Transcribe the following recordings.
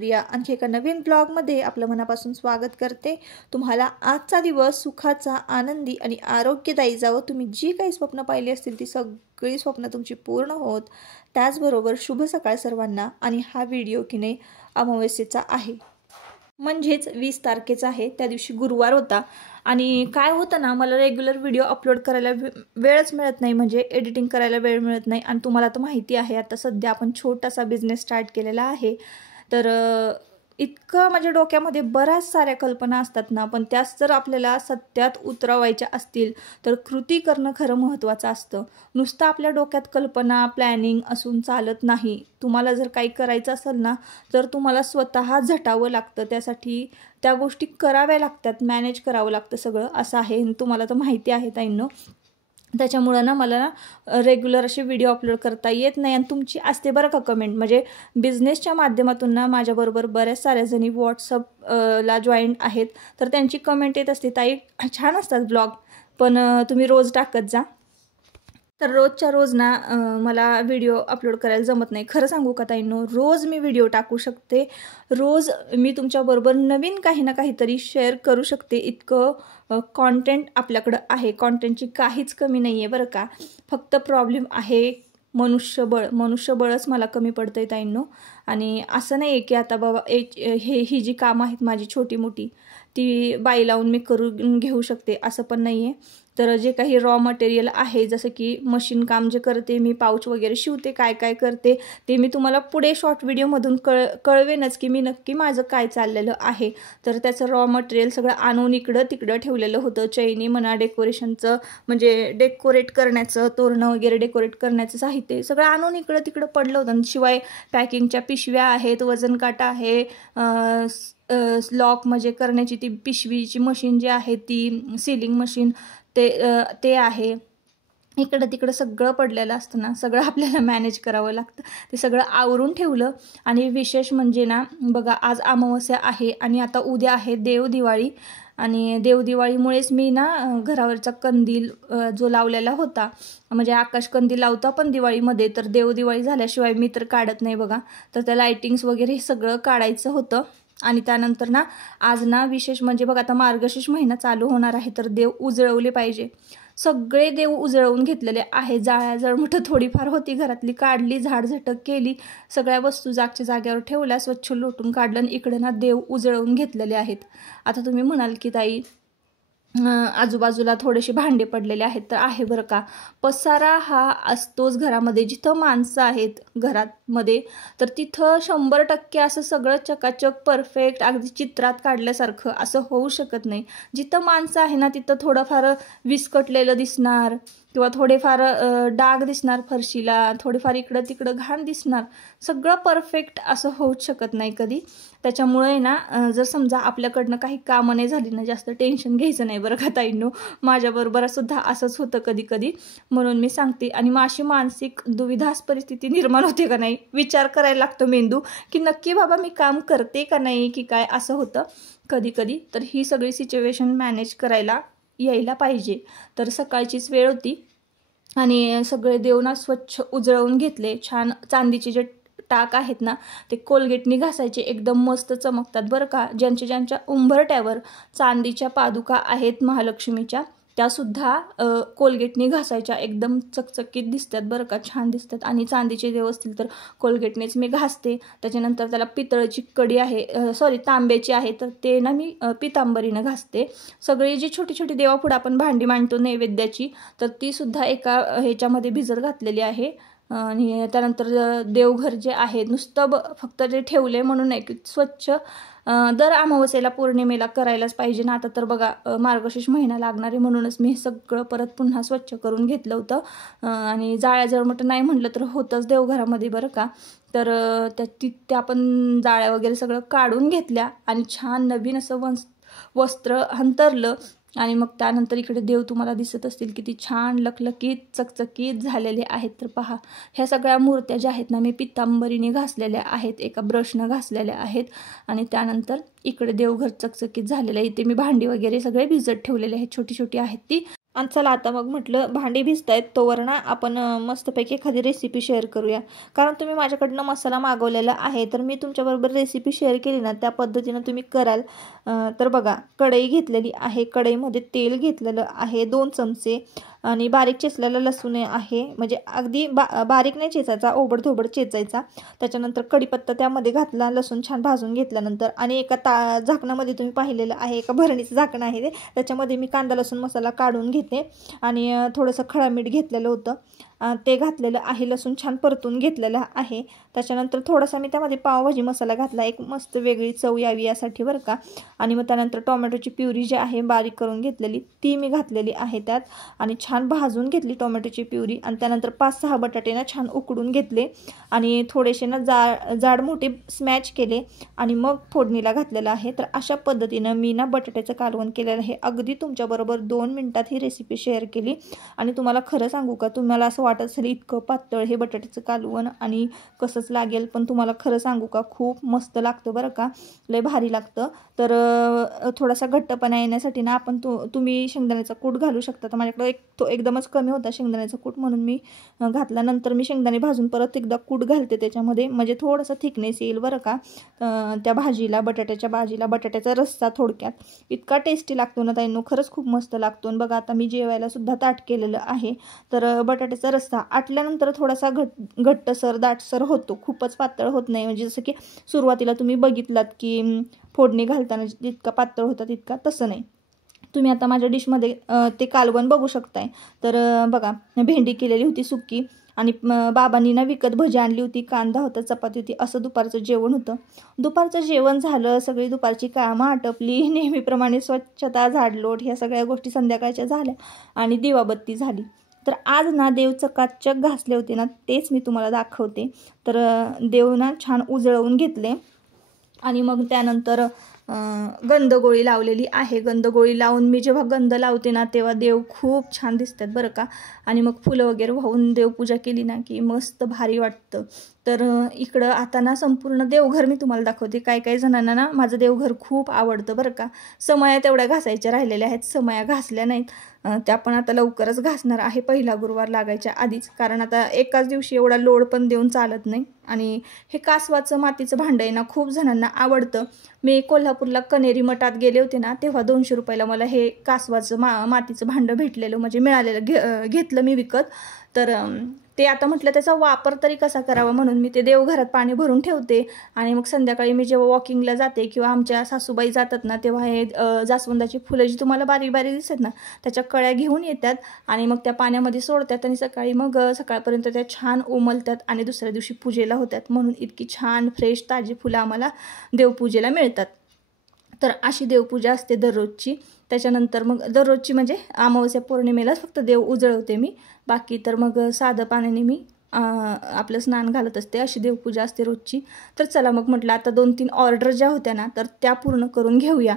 प्रिया आणखी एका नवीन ब्लॉगमध्ये आपलं मनापासून स्वागत करते। तुम्हाला आजचा दिवस सुखाचा, आनंदी आणि आरोग्यदायी जावो। तुम्ही जी काही स्वप्न पाहिली असतील ती सगळी स्वप्न तुमची पूर्ण होत। त्याचबरोबर शुभ सकाळ सर्वांना। आणि हा व्हिडिओ की नाही अमावस्येचा आहे, म्हणजेच 20 तारखेचा आहे। त्या दिवशी गुरुवार होता आणि काय होतं ना, मला रेग्युलर व्हिडिओ अपलोड करायला वेळच मिळत नाही, म्हणजे एडिटिंग करायला वेळ मिळत नाही। आणि तुम्हाला तर माहिती आहे आता सध्या आपण छोटासा बिझनेस स्टार्ट केलेला आहे, तर इतकं माझ्या डोक्यामध्ये बऱ्याच साऱ्या कल्पना असतात ना, पण त्याच जर आपल्याला सत्यात उतरवायच्या असतील तर कृती करणं खरं महत्त्वाचं असतं। नुसतं आपल्या डोक्यात कल्पना प्लॅनिंग असून चालत नाही। तुम्हाला जर काही करायचं असेल ना, तर तुम्हाला स्वतः झटावं लागतं, त्यासाठी त्या गोष्टी कराव्या लागतात, मॅनेज करावं लागतं सगळं, असं आहे। तुम्हाला तर माहिती आहे ताईंनो, त्याच्यामुळं ना मला ना रेग्युलर असे व्हिडिओ अपलोड करता येत नाही। आणि तुमची असते बरं का कमेंट, म्हणजे बिझनेसच्या माध्यमातून ना माझ्याबरोबर बऱ्याच साऱ्या जणी व्हॉट्सअपला जॉईन आहेत, तर त्यांची कमेंट येत असते, ताई छान असतात ब्लॉग, पण तुम्ही रोज टाकत जा। तर रोजच्या रोज ना मला व्हिडिओ अपलोड करायला जमत नाही। खरं सांगू का ताईंनो, रोज मी व्हिडिओ टाकू शकते, रोज मी तुमच्याबरोबर नवीन काही ना काहीतरी शेअर करू शकते, इतकं कॉन्टेंट आपल्याकडं आहे। कॉन्टेंटची काहीच कमी नाही आहे बरं का, फक्त प्रॉब्लेम आहे मनुष्यबळच मला कमी पडतंय ताईंनो। आणि असं नाही आहे की आता बाबा ही जी कामं आहेत माझी छोटी मोठी ती बाई लावून मी करून घेऊ शकते, असं पण नाही आहे। तर जे काही रॉ मटेरियल आहे, जसं की मशीन काम जे करते मी, पाऊच वगैरे शिवते, काय काय करते ते मी तुम्हाला पुढे शॉर्ट व्हिडिओमधून कळवेनच की मी नक्की माझं काय चाललेलं आहे। तर त्याचं रॉ मटेरियल सगळं आणून इकडं तिकडं ठेवलेलं होतं, चैनी म्हणा, डेकोरेशनचं म्हणजे डेकोरेट करण्याचं, तोरणं वगैरे डेकोरेट करण्याचं साहित्य सगळं आणून इकडं तिकडं पडलं होतं। शिवाय पॅकिंगच्या पिशव्या आहेत, वजन काटा आहे, लॉक म्हणजे करण्याची ती पिशवीची मशीन जी आहे ती सीलिंग मशीन ते आहे, इकडं तिकडं सगळं पडलेलं असतं ना, सगळं आपल्याला मॅनेज करावं लागतं। ते सगळं आवरून ठेवलं। आणि विशेष म्हणजे ना बघा, आज अमावस्या आहे आणि आता उद्या आहे देवदिवाळी, आणि देवदिवाळीमुळेच मी ना घरावरचा कंदील जो लावलेला होता, म्हणजे आकाश कंदील लावतो आपण दिवाळीमध्ये, तर देवदिवाळी झाल्याशिवाय मी तर काढत नाही बघा, तर त्या लाइटिंग्स वगैरे सगळं काढायचं होतं। आणि त्यानंतर ना आज ना विशेष म्हणजे बघा, आता मार्गशीर्ष महिना चालू होणार आहे, तर देव उजळवले पाहिजे। सगळे देव उजळवून घेतलेले आहे, जाळ्याजळमुठं थोडीफार होती घरातली, काढली, झाडझटक केली, सगळ्या वस्तू जागच्या जागेवर ठेवल्या, स्वच्छ लोटून काढलं, आणि इकडे ना देव उजळवून घेतलेले आहेत। आता तुम्ही म्हणाल की ताई आजूबाजूला थोडेसे भांडे पडलेले आहेत, तर आहे बरं का, पसारा हा असतोच घरामध्ये। जिथं माणसं आहेत घरामध्ये तर तिथं 100% असं सगळं चकाचक परफेक्ट अगदी चित्रात काढल्यासारखं असं होऊ शकत नाही। जिथं माणसं आहे ना तिथं थोडंफार विस्कटलेलं दिसणार, किंवा थोडेफार डाग दिसणार फरशीला, थोडेफार इकडं तिकडं घाण दिसणार, सगळं परफेक्ट असं होऊच शकत नाही कधी। त्याच्यामुळे ना जर समजा आपल्याकडनं काही कामं नाही झाली ना, जास्त टेन्शन घ्यायचं नाही बरं का ताईंनो, माझ्याबरोबर सुद्धा असंच होतं कधी कधी, म्हणून मी सांगते। आणि मग अशी मानसिक दुविधास परिस्थिती निर्माण होते का नाही, विचार करायला लागतो मेंदू की नक्की बाबा मी काम करते का नाही की काय, असं होतं कधी कधी। तर ही सगळी सिच्युएशन मॅनेज करायला यायला पाहिजे। तर सकाळचीच वेळ होती आणि सगळे देव ना स्वच्छ उजळवून घेतले, छान चांदीचे जे टाक आहेत ना ते कोलगेटनी घासायचे, एकदम मस्त चमकतात बरं का। ज्यांच्या उंबरट्यावर चांदीच्या पादुका आहेत महालक्ष्मीच्या, त्यासुद्धा कोलगेटनी घासायच्या, एकदम चकचकीत दिसतात बरं का, छान दिसतात। आणि चांदीचे देव असतील तर कोलगेटनेच मी घासते। त्याच्यानंतर त्याला पितळची कडी आहे, तांब्याची आहे, तर ते ना मी पितांबरीनं घासते। सगळी जी छोटी छोटी देवापुढे आपण भांडी मांडतो नैवेद्याची, तर ती सुद्धा एका ह्याच्यामध्ये भिजत घातलेली आहे। आणि त्यानंतर देवघर जे आहे नुसतं फक्त जे ठेवले म्हणून नाही की स्वच्छ दर अमावस्येला पौर्णिमेला करायलाच पाहिजे ना। आता तर बघा मार्गशीर्ष महिना लागणार आहे, म्हणूनच मी हे सगळं परत पुन्हा स्वच्छ करून घेतलं होतं। आणि जाळ्या जळमटं नाही म्हटलं तर होतंच देवघरामध्ये बरं का, तर त्या पण जाळ्या वगैरे सगळं काढून घेतल्या आणि छान नवीन असं वस्त्र अंतरलं। आणि मग त्यानंतर इकडे देव तुम्हाला दिसत असतील किती छान लखलखीत चकचकीत झालेले आहेत। तर पहा, ह्या सगळ्या मूर्त्या ज्या आहेत ना मी पितांबरीने घासलेल्या आहेत, एका ब्रशनं घासलेल्या आहेत। आणि त्यानंतर इकडे देवघर चकचकीत झालेलं आहे, इथे मी भांडी वगैरे सगळे भिजत ठेवलेले आहेत, छोटी छोटी आहेत ती। आणि चला आता मग म्हटलं भांडी भिजतायत तोवर ना आपण मस्तपैकी एखादी रेसिपी शेअर करूया. कारण तुम्ही माझ्याकडनं मसाला मागवलेला आहे, तर मी तुमच्याबरोबर रेसिपी शेअर केली ना त्या पद्धतीनं तुम्ही कराल. तर बघा, कढई घेतलेली आहे, कढईमध्ये तेल घेतलेलं आहे 2 चमचे आणि बारीक चिरलेलं लसूण आहे, म्हणजे अगदी बारीक नाही चेचायचा, ओबडधोबड चेचायचा. त्याच्यानंतर कढीपत्ता त्यामध्ये घातला, लसूण छान भाजून घेतल्यानंतर आणि एका झाकणामध्ये तुम्ही पाहिलेलं आहे, एका भरणीचं झाकण आहे ते, त्याच्यामध्ये मी कांदा लसूण मसाला काढून घेते आणि थोडंसं खडा मीठ घेतलेलं होतं ते घातलेलं आहे. लसूण छान परतून घेतलेलं आहे. त्याच्यानंतर थोडासा मी त्यामध्ये पावभाजी मसाला घातला, एक मस्त वेगळी चव यावी यासाठी बरं का. आणि मग त्यानंतर टोमॅटोची प्युरी जी आहे बारीक करून घेतलेली ती मी घातलेली आहे त्यात आणि छान भाजून घेतली टोमॅटोची प्युरी. आणि त्यानंतर 5-6 बटाटे ना छान उकडून घेतले आणि थोडेसे ना जाड मोठे स्मॅच केले आणि मग फोडणीला घातलेलं आहे. तर अशा पद्धतीनं मी ना बटाट्याचं कालवण केलेलं आहे. अगदी तुमच्याबरोबर 2 मिनिटात ही रेसिपी शेअर केली आणि तुम्हाला खरं सांगू का, तुम्हाला असं वाटत असेल इतकं पातळ हे बटाट्याचं कालवण आणि कसंच लागेल, पण तुम्हाला खरं सांगू का खूप मस्त लागतं बरं का, लय भारी लागतं. तर थोडासा घट्टपणा येण्यासाठी ना आपण तुम्ही शेंगदाण्याचा कूट घालू शकता. तर माझ्याकडे तो एकदमच कमी होता शेंगदाण्याचा कूट म्हणून मी घातला. नंतर मी शेंगदाणे भाजून परत एकदा कूट घालते त्याच्यामध्ये, म्हणजे थोडंसं थिकनेस येईल बरं का त्या भाजीला, बटाट्याच्या भाजीला. बटाट्याचा रस्सा थोडक्यात इतका टेस्टी लागतो ना ताईंनो, खरंच खूप मस्त लागतो. बघा आता मी जेवायला सुद्धा ताट केलेलं आहे. तर बटाट्याचा रस्सा आटल्यानंतर थोडासा घट्टसर दाटसर होतो, खूपच पातळ होत नाही. म्हणजे जसं की सुरुवातीला तुम्ही बघितलात की फोडणी घालताना जितका पातळ होता तितका, तसं नाही. तुम्ही आता माझ्या डिशमध्ये ते कालवण बघू शकताय. तर बघा, भेंडी केलेली होती सुकी आणि बाबांनी ना विकत भजी आणली होती, कांदा होता, चपाती होती. असं दुपारचं जेवण होतं. दुपारचं जेवण झालं, सगळी दुपारची कामं आटपली, नेहमीप्रमाणे स्वच्छता, झाडलोट ह्या सगळ्या गोष्टी संध्याकाळच्या झाल्या आणि दिवाबत्ती झाली. तर आज ना देव चकाचक घासले होते ना, तेच मी तुम्हाला दाखवते. तर देव ना छान उजळवून घेतले आणि मग त्यानंतर गंधगोळी लावलेली आहे. गंधगोळी लावून मी जेव्हा गंध लावते ना तेव्हा देव खूप छान दिसतात बरं का. आणि मग फुलं वगैरे वाहून देवपूजा केली ना की मस्त भारी वाटतं. तर इकडं आता ना संपूर्ण देवघर मी तुम्हाला दाखवते. काही जणांना ना माझं देवघर खूप आवडतं बरं का. समया तेवढ्या घासायच्या राहिलेल्या आहेत, समया घासल्या नाहीत, त्या पण आता लवकरच घासणार आहे, पहिला गुरुवार लागायच्या आधीच. कारण आता एकाच दिवशी एवढा लोड पण देऊन चालत नाही. आणि हे कासवाचं मातीचं भांडं आहे ना, खूप जणांना आवडतं. मी कोल्हापूरला कनेरी मठात गेले होते ना, तेव्हा 200 रुपयाला मला हे कासवाचं मातीचं भांडं भेटलेलं, म्हणजे मिळालेलं, घेतलं मी विकत. तर ते आता म्हटलं त्याचा वापर तरी कसा करावा म्हणून मी ते देवघरात पाणी भरून ठेवते. आणि मग संध्याकाळी मी जेव्हा वॉकिंगला जाते किंवा आमच्या सासूबाई जातात ना, तेव्हा हे जास्वंदाची फुलं जी तुम्हाला बारीक बारीक दिसतात ना, त्याच्या कळ्या घेऊन येतात आणि मग त्या पाण्यामध्ये सोडतात आणि सकाळी मग सकाळपर्यंत त्या छान उमलतात आणि दुसऱ्या दिवशी पूजेला होतात. म्हणून इतकी छान फ्रेश ताजी फुलं आम्हाला देवपूजेला मिळतात. तर अशी देवपूजा असते दररोजची. त्याच्यानंतर मग दररोजची म्हणजे अमावस्या पौर्णिमेलाच फक्त देव उजळवते मी, बाकी तर मग साधं पाण्याने मी आपलं स्नान घालत असते. अशी देवपूजा असते रोजची. तर चला मग म्हटलं आता 2-3 ऑर्डर ज्या होत्या ना, तर त्या पूर्ण करून घेऊया.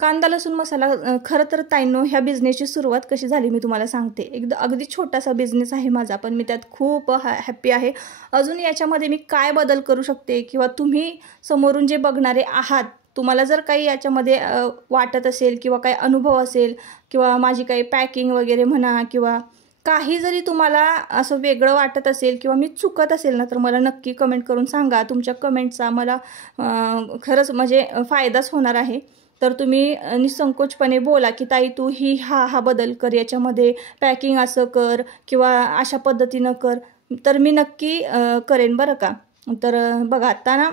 कांदा लसूण मसाला, खरं तर ताईंनो ह्या बिझनेसची सुरुवात कशी झाली मी तुम्हाला सांगते. अगदी छोटासा बिझनेस आहे माझा, पण मी त्यात खूप हॅप्पी आहे. अजून याच्यामध्ये मी काय बदल करू शकते किंवा तुम्ही समोरून जे बघणारे आहात, तुम्हाला जर काही याच्यामध्ये वाटत असेल किंवा काही अनुभव असेल किंवा माझी काही पॅकिंग वगैरे म्हणा किंवा काही जरी तुम्हाला असं वेगळं वाटत असेल किंवा मी चुकत असेल ना, तर मला नक्की कमेंट करून सांगा. तुमच्या कमेंटचा मला खरंच म्हणजे फायदाच होणार आहे. तर तुम्ही निसंकोचपणे बोला की ताई तू हा बदल कर, याच्यामध्ये पॅकिंग असं कर किंवा अशा पद्धतीनं कर, तर मी नक्की करेन बरं का. तर बघा आता ना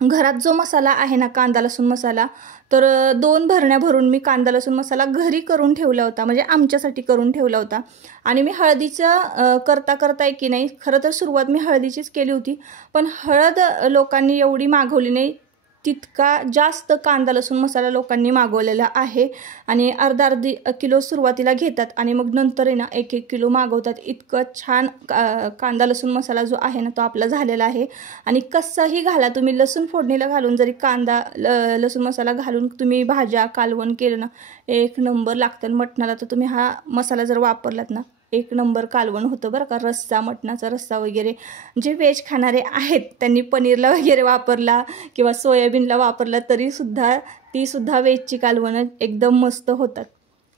घरात जो मसाला आहे ना, कांदा लसूण मसाला, तर 2 भरण्या भरून मी कांदा लसूण मसाला घरी करून ठेवला होता, म्हणजे आमच्यासाठी करून ठेवला होता. आणि मी हळदीचं करता आहे की नाही, खरं तर सुरुवात मी हळदीचीच केली होती, पण हळद लोकांनी एवढी मागवली नाही, तितका जास्त कांदा लसूण मसाला लोकांनी मागवलेला आहे. आणि अर्धा किलो सुरुवातीला घेतात आणि मग नंतर आहे ना 1-1 किलो मागवतात. इतकं छान कांदा लसूण मसाला जो आहे ना, तो आपला झालेला आहे. आणि कसंही घाला तुम्ही, लसूण फोडणीला घालून जरी कांदा लसूण मसाला घालून तुम्ही भाज्या कालवण केलं ना, 1 नंबर लागतं. मटणाला तर तुम्ही हा मसाला जर वापरलात ना, 1 नंबर कालवण होतं बरं का. रस्सा, मटणाचा रस्सा वगैरे जे व्हेज खाणारे आहेत त्यांनी पनीरला वगैरे वापरला किंवा सोयाबीनला वापरला तरी सुद्धा ती सुद्धा व्हेजची कालवणं एकदम मस्त होतात.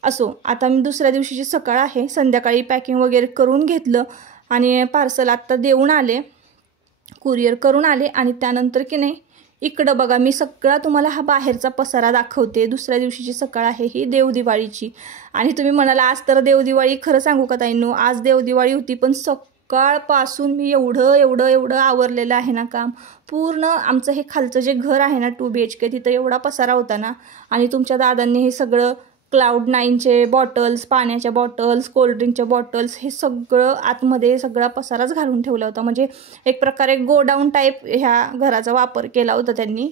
असो, आता मी दुसऱ्या दिवशीची सकाळ आहे, संध्याकाळी पॅकिंग वगैरे करून घेतलं आणि पार्सल आत्ता देऊन आले, कुरिअर करून आले. आणि त्यानंतर की नाही इकडं बघा, मी सगळा तुम्हाला हा बाहेरचा पसारा दाखवते. दुसऱ्या दिवशीची सकाळ आहे ही देवदिवाळीची. आणि तुम्ही म्हणाला आज तर देवदिवाळी, खरं सांगू का ताईंनो, आज देवदिवाळी होती, पण सकाळपासून मी एवढं आवरलेलं आहे ना काम. पूर्ण आमचं हे खालचं जे घर आहे ना 2 BHK, तिथं एवढा पसारा होता ना. आणि तुमच्या दादांनी हे सगळं Cloud9चे बॉटल्स, पाण्याच्या बॉटल्स, कोल्ड्रिंकच्या बॉटल्स, हे सगळं आतमध्ये सगळा पसाराच घालून ठेवला होता. म्हणजे एक प्रकारे गोडाऊन टाईप ह्या घराचा वापर केला होता त्यांनी,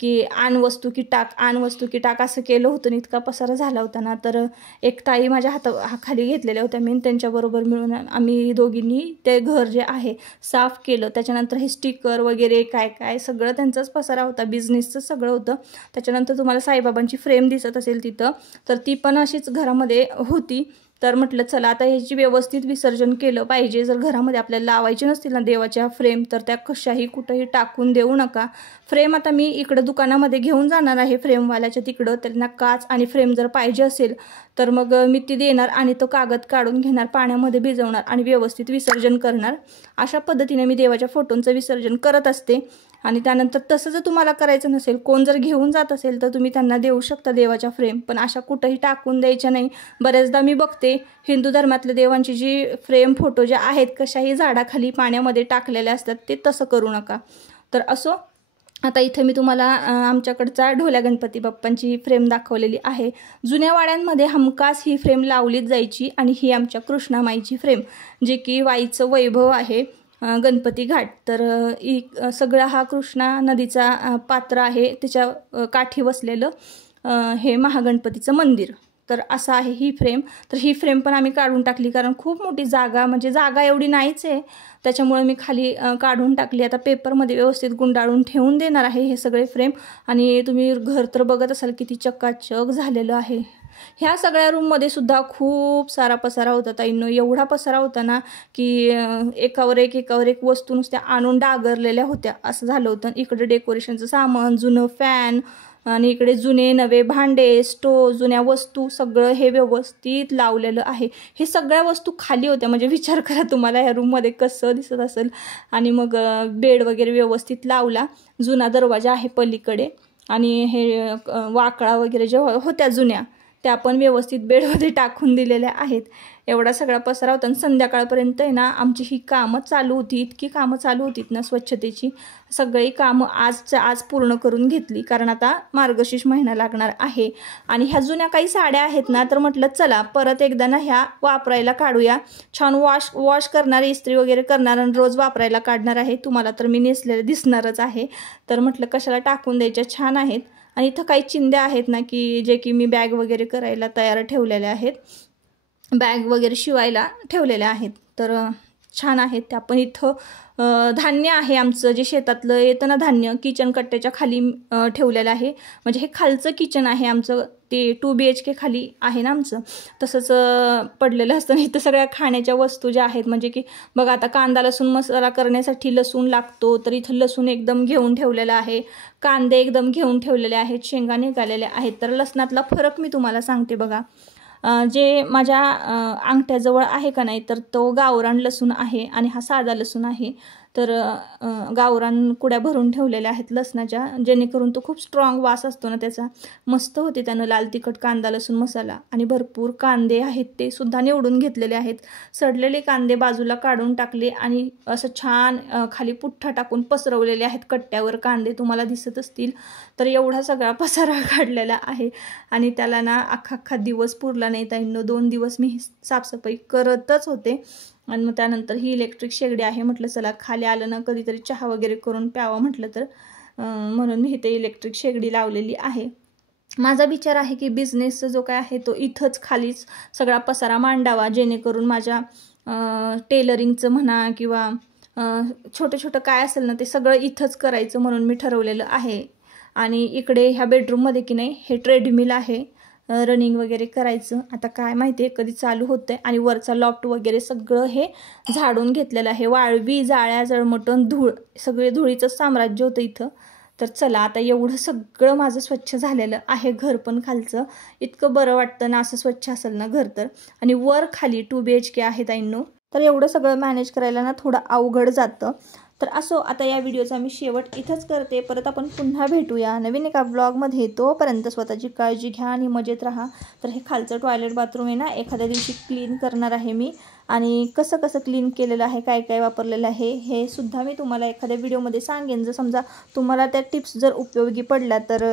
की आण वस्तू की टाक असं केलं होतं. इतका पसारा झाला होता ना. तर एक ताई माझ्या हाताखाली घेतलेल्या होत्या मी, त्यांच्याबरोबर मिळून आम्ही दोघींनी ते घर जे आहे साफ केलं. त्याच्यानंतर हे स्टिकर वगैरे काय सगळं त्यांचाच पसारा होता, बिझनेसचं सगळं होतं. त्याच्यानंतर तुम्हाला साईबाबांची फ्रेम दिसत असेल तिथं, तर ती पण अशीच घरामध्ये होती. तर म्हटलं चला आता ह्याची व्यवस्थित विसर्जन केलं पाहिजे. जर घरामध्ये आपल्याला लावायचे नसतील ना देवाच्या फ्रेम, तर त्या कशाही कुठंही टाकून देऊ नका. फ्रेम आता मी इकडं दुकानामध्ये घेऊन जाणार आहे फ्रेमवाल्याच्या तिकडं. त्यांना काच आणि फ्रेम जर पाहिजे असेल तर मग मी ती देणार आणि तो कागद काढून घेणार, पाण्यामध्ये भिजवणार आणि व्यवस्थित विसर्जन करणार. अशा पद्धतीने मी देवाच्या फोटोंचं विसर्जन करत असते. आणि त्यानंतर तसं जर तुम्हाला करायचं नसेल, कोण जर घेऊन जात असेल तर तुम्ही त्यांना देऊ शकता देवाच्या फ्रेम, पण अशा कुठंही टाकून द्यायच्या नाही. बऱ्याचदा मी बघते हिंदू धर्मातल्या देवांची जी फ्रेम फोटो जे आहेत कशाही झाडाखाली पाण्यामध्ये टाकलेले असतात, ते तसं करू नका. तर असो, आता इथे मी तुम्हाला आमच्याकडचा ढोल्या गणपती बाप्पांची फ्रेम दाखवलेली आहे. जुन्या वाड्यांमध्ये हमखास ही फ्रेम लावलीच जायची. आणि ही आमच्या कृष्णामाईची फ्रेम, जे की वाईचं वैभव आहे गणपती घाट. तर सगळा हा कृष्णा नदीचा पात्र आहे, त्याच्या काठी वसलेलं हे महागणपतीचं मंदिर. तर असं आहे ही फ्रेम. तर ही फ्रेम पण आम्ही काढून टाकली, कारण खूप मोठी जागा, म्हणजे जागा एवढी नाहीच आहे, त्याच्यामुळे मी खाली काढून टाकली. आता पेपरमध्ये व्यवस्थित गुंडाळून ठेवून देणार आहे हे सगळे फ्रेम. आणि तुम्ही घर तर बघत असाल किती चकाचक झालेलं आहे. ह्या सगळ्या रूममध्ये सुद्धा खूप सारा पसारा होता ताईंनो. एवढा पसारा होता ना की एकावर एक वस्तू नुसत्या आणून डागरलेल्या होत्या असं झालं होतं. इकडे डेकोरेशनचं सामान, जुनं फॅन, आणि इकडे जुने नवे भांडे, स्टोव, जुन्या वस्तू, सगळं हे व्यवस्थित लावलेलं आहे. हे सगळ्या वस्तू खाली होत्या, म्हणजे विचार करा तुम्हाला ह्या रूममध्ये कसं दिसत असेल. आणि मग बेड वगैरे व्यवस्थित लावला. जुना दरवाजा आहे पलीकडे, आणि हे वाकळा वगैरे ज्या होत्या जुन्या, त्या पण व्यवस्थित बेडमध्ये टाकून दिलेल्या आहेत. एवढा सगळा पसारा होता. आणि संध्याकाळपर्यंत आहे ना आमची ही कामं चालू होती, इतकी कामं चालू होतीत ना स्वच्छतेची. सगळी कामं आज पूर्ण करून घेतली, कारण आता मार्गशीर्ष महिना लागणार आहे. आणि ह्या जुन्या काही साड्या आहेत ना, तर म्हटलं चला परत एकदा ना ह्या वापरायला काढूया. छान वॉश करणार, इस्त्री वगैरे करणार आणि रोज वापरायला काढणार आहे. तुम्हाला तर मी नेसलेलं दिसणारच आहे. तर म्हटलं कशाला टाकून द्यायच्या, छान आहेत. आणि इथं काही चिंध्या आहेत ना की जे की मी बॅग वगैरे करायला तयार ठेवलेल्या आहेत, बॅग वगैरे शिवायला ठेवलेल्या आहेत. तर छान आहेत त्या पण. इथं धान्य आहे आमचं जे शेतातलं येतं ना धान्य, किचन कट्ट्याच्या खाली ठेवलेलं आहे. म्हणजे हे खालचं किचन आहे आमचं, ते 2 BHK खाली आहे ना आमचं, तसंच पडलेलं असतं. इथं सगळ्या खाण्याच्या वस्तू ज्या आहेत, म्हणजे की बघा आता कांदा लसूण मसाला करण्यासाठी लसूण लागतो, तर इथं लसूण एकदम घेऊन ठेवलेला आहे, कांदे एकदम घेऊन ठेवलेले आहेत, शेंगा निघालेल्या आहेत. तर लसणातला फरक मी तुम्हाला सांगते बघा. जे माझ्या अंगठ्याजवळ आहे का नाही, तर तो गावरान लसूण आहे आणि हा साधा लसूण आहे. तर गावरान कुड्या भरून ठेवलेल्या आहेत लसणाच्या, जेणेकरून तो खूप स्ट्रॉंग वास असतो ना त्याचा, मस्त होते त्यानं लाल तिखट कांदा लसूण मसाला. आणि भरपूर कांदे आहेत ते सुद्धा निवडून घेतलेले आहेत. सडलेले कांदे बाजूला काढून टाकले आणि असं छान खाली पुठ्ठा टाकून पसरवलेले आहेत कट्ट्यावर कांदे, तुम्हाला दिसत असतील. तर एवढा सगळा पसारा काढलेला आहे. आणि त्याला ना अख्खा दिवस पुरला नाही ताईंनो, 2 दिवस मी साफसफाई करतच होते. आणि मग त्यानंतर ही इलेक्ट्रिक शेगडी आहे, म्हटलं चला खाली आलं ना कधीतरी चहा वगैरे करून प्यावं म्हटलं, तर म्हणून मी इथे इलेक्ट्रिक शेगडी लावलेली आहे. माझा विचार आहे की बिझनेसचा जो काय आहे तो इथंच खालीच सगळा पसारा मांडावा, जेणेकरून माझ्या टेलरिंगचं म्हणा किंवा छोटं काय असेल ना ते सगळं इथंच करायचं म्हणून मी ठरवलेलं आहे. आणि इकडे ह्या बेडरूममध्ये की नाही हे ट्रेडमिल आहे, रनिंग वगैरे करायचं. आता काय माहिती आहे कधी चालू होतंय. आणि वरचा लॉफ्ट वगैरे सगळं हे झाडून घेतलेलं आहे. वाळवी, जाळ्या, जळमटण, धूळ, सगळे धुळीचं साम्राज्य होतं इथं. तर चला, आता एवढं सगळं माझं स्वच्छ झालेलं आहे, घर पण खालचं. इतकं बरं वाटतं ना असं स्वच्छ असेल ना घर तर. आणि वर खाली 2 BHK आहे ताईंनो. तर एवढं सगळं मॅनेज करायला ना थोडं अवघड जातं. तर असो, आता या व्हिडिओचा मी शेवट इथंच करते. परत आपण पुन्हा भेटूया नवीन एका ब्लॉगमध्ये. तोपर्यंत स्वतःची काळजी घ्या आणि मजेत राहा. तर हे खालचं टॉयलेट बाथरूम आहे ना, एखाद्या दिवशी क्लीन करणार आहे मी. आणि कसं कसं क्लीन केलेलं आहे, काय काय वापरलेलं आहे, हे सुद्धा मी तुम्हाला एखाद्या व्हिडिओमध्ये सांगेन. जर समजा तुम्हाला त्या टिप्स जर उपयोगी पडल्या तर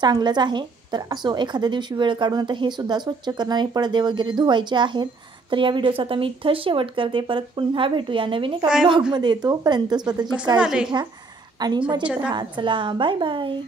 चांगलंच आहे. तर असो, एखाद्या दिवशी वेळ काढून आता हे सुद्धा स्वच्छ करणार आहे. पडदे वगैरे धुवायचे आहेत. तर या व्हिडिओचा आता मी इथंच शेवट करते. परत पुन्हा भेटूया नवीन एका ब्लॉगमध्ये. तोपर्यंत स्वतःची काळजी घ्या आणि मजेत राहा. चला, बाय बाय.